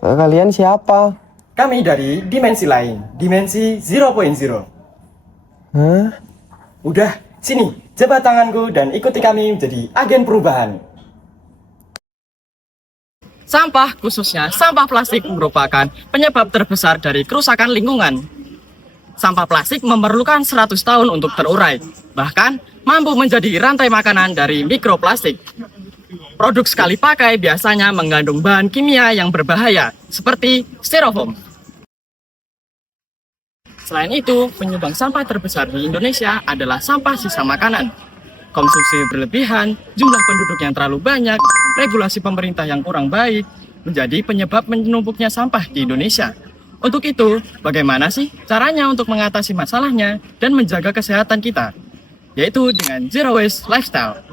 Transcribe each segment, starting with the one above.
Kalian siapa? Kami dari dimensi lain, dimensi 0.0. Hah? Udah, sini, jabat tanganku dan ikuti kami menjadi agen perubahan. Sampah, khususnya sampah plastik, merupakan penyebab terbesar dari kerusakan lingkungan. Sampah plastik memerlukan 100 tahun untuk terurai, bahkan mampu menjadi rantai makanan dari mikroplastik. Produk sekali pakai biasanya mengandung bahan kimia yang berbahaya, seperti styrofoam. Selain itu, penyumbang sampah terbesar di Indonesia adalah sampah sisa makanan. Konsumsi berlebihan, jumlah penduduk yang terlalu banyak, regulasi pemerintah yang kurang baik, menjadi penyebab menumpuknya sampah di Indonesia. Untuk itu, bagaimana sih caranya untuk mengatasi masalahnya dan menjaga kesehatan kita? Yaitu dengan Zero Waste Lifestyle.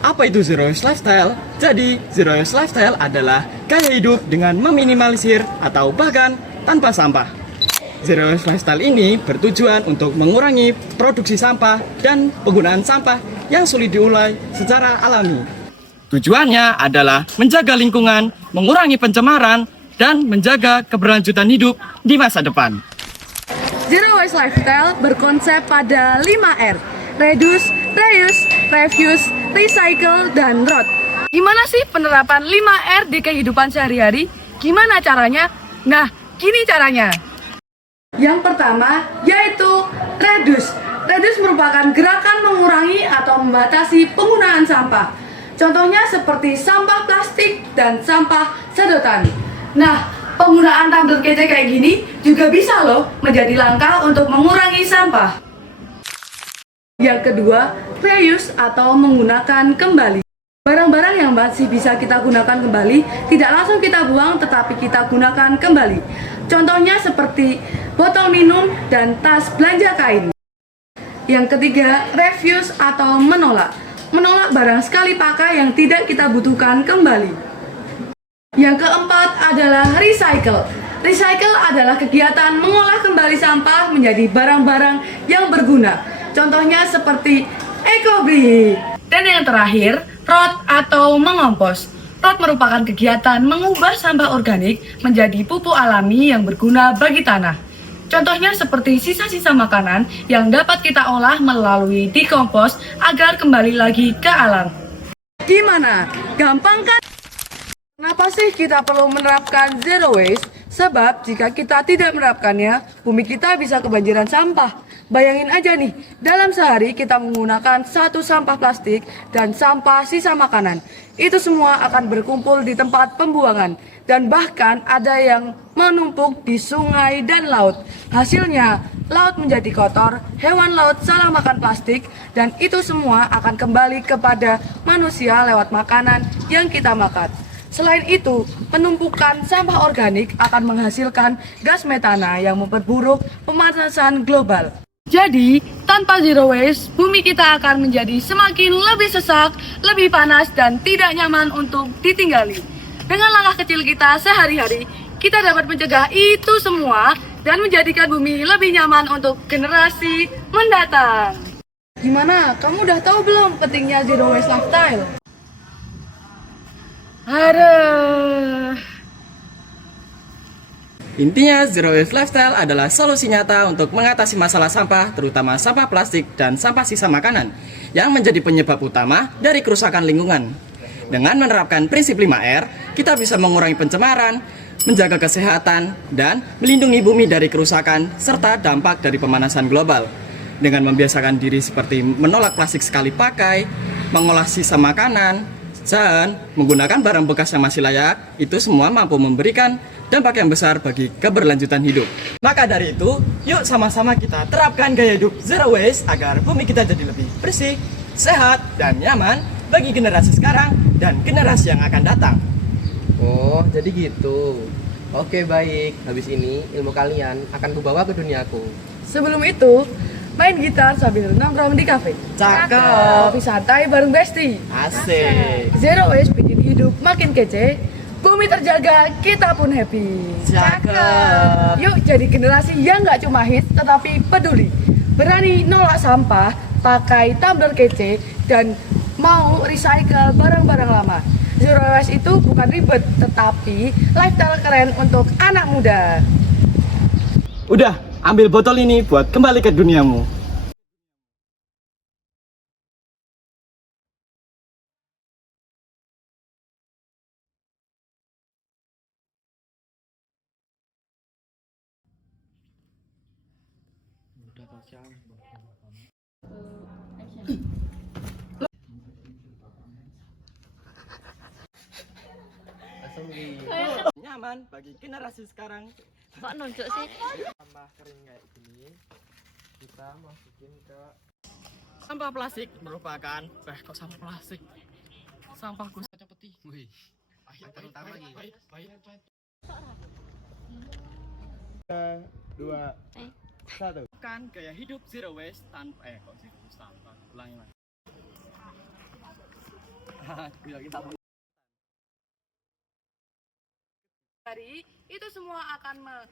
Apa itu Zero Waste Lifestyle? Jadi, Zero Waste Lifestyle adalah gaya hidup dengan meminimalisir atau bahkan tanpa sampah. Zero Waste Lifestyle ini bertujuan untuk mengurangi produksi sampah dan penggunaan sampah yang sulit diurai secara alami. Tujuannya adalah menjaga lingkungan, mengurangi pencemaran, dan menjaga keberlanjutan hidup di masa depan. Zero Waste Lifestyle berkonsep pada 5R, Reduce, Reuse, Refuse, Recycle, dan Road. Gimana sih penerapan 5R di kehidupan sehari-hari? Gimana caranya? Nah, gini caranya. Yang pertama yaitu Reduce. Reduce merupakan gerakan mengurangi atau membatasi penggunaan sampah. Contohnya seperti sampah plastik dan sampah sedotan. Nah, penggunaan tumbler kece kayak gini juga bisa loh menjadi langkah untuk mengurangi sampah. Yang kedua, reuse atau menggunakan kembali. Barang-barang yang masih bisa kita gunakan kembali tidak langsung kita buang tetapi kita gunakan kembali. Contohnya seperti botol minum dan tas belanja kain. Yang ketiga, refuse atau menolak. Menolak barang sekali pakai yang tidak kita butuhkan kembali. Yang keempat adalah recycle. Recycle adalah kegiatan mengolah kembali sampah menjadi barang-barang yang berguna. Contohnya seperti eco-brick. Dan yang terakhir, road atau mengompos. Road merupakan kegiatan mengubah sampah organik menjadi pupuk alami yang berguna bagi tanah. Contohnya seperti sisa-sisa makanan yang dapat kita olah melalui dekompos agar kembali lagi ke alam. Gimana? Gampang kan? Kenapa sih kita perlu menerapkan zero waste? Sebab jika kita tidak menerapkannya, bumi kita bisa kebanjiran sampah. Bayangin aja nih, dalam sehari kita menggunakan 1 sampah plastik dan sampah sisa makanan. Itu semua akan berkumpul di tempat pembuangan. Dan bahkan ada yang menumpuk di sungai dan laut. Hasilnya, laut menjadi kotor, hewan laut salah makan plastik, dan itu semua akan kembali kepada manusia lewat makanan yang kita makan. Selain itu, penumpukan sampah organik akan menghasilkan gas metana yang memperburuk pemanasan global. Jadi, tanpa zero waste, bumi kita akan menjadi semakin lebih sesak, lebih panas, dan tidak nyaman untuk ditinggali. Dengan langkah kecil kita sehari-hari, kita dapat mencegah itu semua dan menjadikan bumi lebih nyaman untuk generasi mendatang. Gimana? Kamu udah tahu belum pentingnya zero waste lifestyle? Aduh. Intinya, Zero Waste Lifestyle adalah solusi nyata untuk mengatasi masalah sampah, terutama sampah plastik dan sampah sisa makanan, yang menjadi penyebab utama dari kerusakan lingkungan. Dengan menerapkan prinsip 5R, kita bisa mengurangi pencemaran, menjaga kesehatan, dan melindungi bumi dari kerusakan, serta dampak dari pemanasan global. Dengan membiasakan diri seperti menolak plastik sekali pakai, mengolah sisa makanan, dan menggunakan barang bekas yang masih layak, itu semua mampu memberikan dampak yang besar bagi keberlanjutan hidup. Maka dari itu, yuk sama-sama kita terapkan gaya hidup zero waste agar bumi kita jadi lebih bersih, sehat, dan nyaman bagi generasi sekarang dan generasi yang akan datang. Oh, jadi gitu. Oke, baik. Habis ini ilmu kalian akan kubawa ke duniaku. Sebelum itu, main gitar sambil nongkrong di kafe. Cakep. Kopi santai bareng Besti. Asik. Zero waste bikin hidup makin kece. Bumi terjaga, kita pun happy. Cakep. Yuk jadi generasi yang gak cuma hit, tetapi peduli. Berani nolak sampah, pakai tumbler kece, dan mau recycle barang-barang lama. Zero waste itu bukan ribet, tetapi lifestyle keren untuk anak muda. Udah, ambil botol ini buat kembali ke duniamu. Nyaman bagi generasi sekarang. Kok nunjuk sih? Sampah kering kayak gini kita masukin ke Sampah plastik merupakan kok sampah plastik. Sampah khusus peti. Wih. Pahit. 2 1 Kan gaya hidup zero waste tanpa kok zero waste tanpa. Ulangi Mas. Hari itu semua akan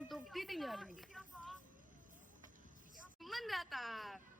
untuk ditinggali mendatang.